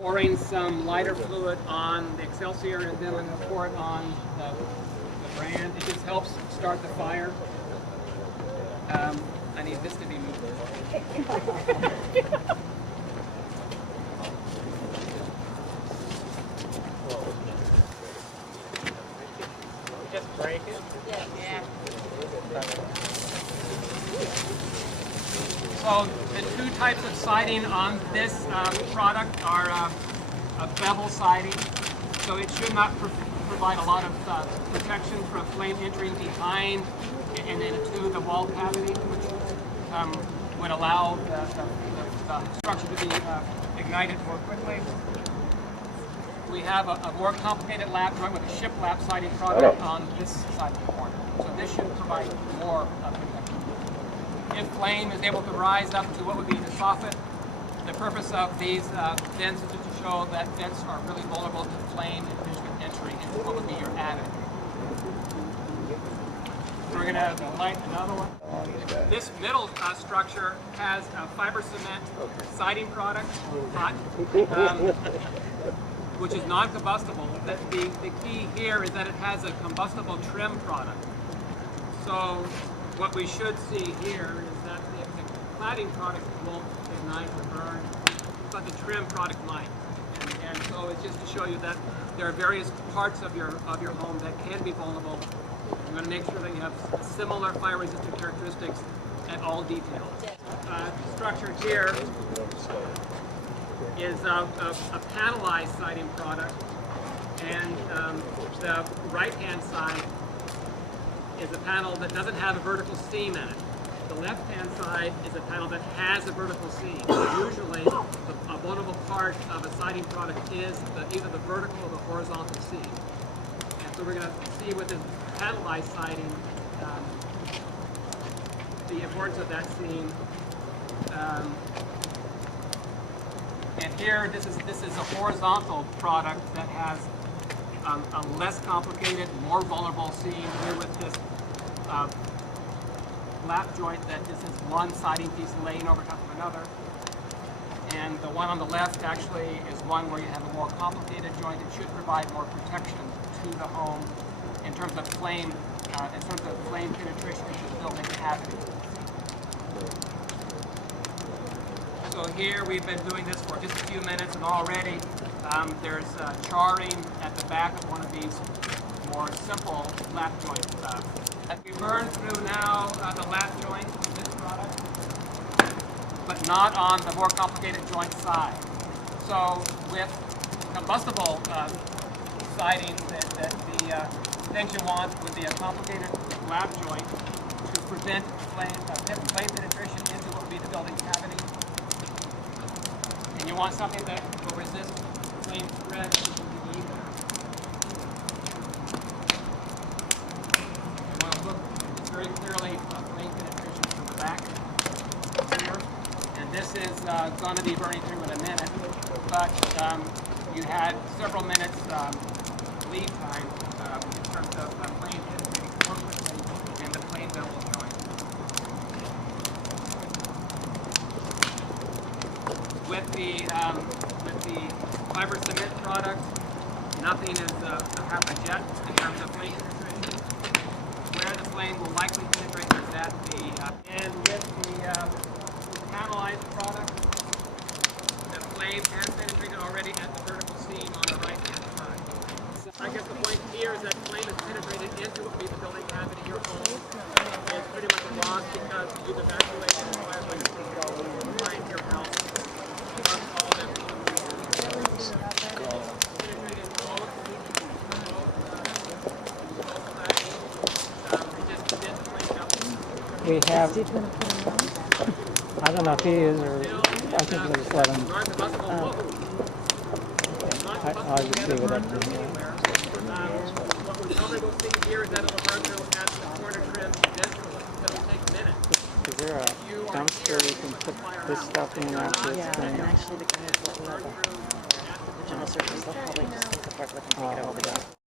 Pouring some lighter fluid on the Excelsior, and then I'm going to pour it on the brand. It just helps start the fire. I need this to be moved. Just break it. Yeah. So the two types of siding on this product are a bevel siding. So it should not provide a lot of protection from flame entering behind and into the wall cavity, which would allow the structure to be ignited more quickly. We have a more complicated lap joint with a shiplap siding product on this side of the corner. So this should provide more protection. If flame is able to rise up to what would be the soffit, the purpose of these vents is to show that vents are really vulnerable to flame and entry into what would be your attic. We're going to light another one. This middle structure has a fiber cement siding product, hot, which is non-combustible. The key here is that it has a combustible trim product. So what we should see here is that the cladding product won't ignite or burn, but the trim product might. And so it's just to show you that there are various parts of your home that can be vulnerable. I'm going to make sure that you have similar fire resistant characteristics at all details. The structure here is a panelized siding product, and the right-hand side is a panel that doesn't have a vertical seam in it. The left-hand side is a panel that has a vertical seam. Usually, a vulnerable part of a siding product is either the vertical or the horizontal seam. And so we're going to see with this panelized siding the importance of that seam. And here, this is a horizontal product that has a less complicated, more vulnerable seam here with this lap joint that this is one siding piece laying over top of another. And the one on the left actually is one where you have a more complicated joint. It should provide more protection to the home in terms of flame penetration into the building cavity. So here we've been doing this for just a few minutes, and already there's charring at the back of one of these more simple lap joints. We burn through now the lap joint with this product, but not on the more complicated joint side. So with combustible siding, the thing you want would be a complicated lap joint to prevent flame penetration into what would be the building cavity. And you want something that will resist flame spread either. You want to look very clearly flame penetration from the back here. And this is going to be burning through in a minute, but you had several minutes lead time in terms of flame penetrating more quickly in the plain bevel joint. With the fiber cement product, nothing is half a jet in terms of flame penetration. Where the flame will likely penetrate is at and with the panelized product, the flame has penetrated already at the vertical seam on the right-hand side. So I guess the point here is that flame is penetrated into what would be the building cavity of your home. It's pretty much a loss because you've evacuated the fireplace behind your house. We have, I don't know if he is, or I think we'll just let him. I'll just leave it up to him. What we're probably going to see here is that it'll burn through at the corner trim eventually. It'll take minutes. Is there a dumpster we can put this stuff in after it's cleaned? And actually the guys that we have the general services, they'll probably just take the forklift and take it over.